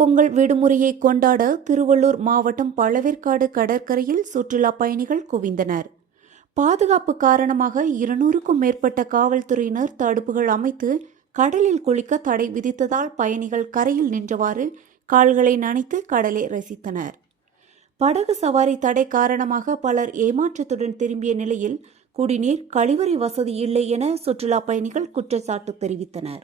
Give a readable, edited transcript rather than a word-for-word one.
பொங்கல் விடுமுறையை கொண்டாட திருவள்ளூர் மாவட்டம் பழவேற்காடு கடற்கரையில் சுற்றுலா பயணிகள் குவிந்தனர். பாதுகாப்பு காரணமாக 200க்கும் மேற்பட்ட காவல்துறையினர் தடுப்புகள் அமைத்து கடலில் குளிக்க தடை விதித்ததால் பயணிகள் கரையில் நின்றவாறு கால்களை நனைத்து கடலை ரசித்தனர். படகு சவாரி தடை காரணமாக பலர் ஏமாற்றத்துடன் திரும்பிய நிலையில் குடிநீர், கழிவறை வசதி இல்லை என சுற்றுலா பயணிகள் குற்றச்சாட்டு தெரிவித்தனர்.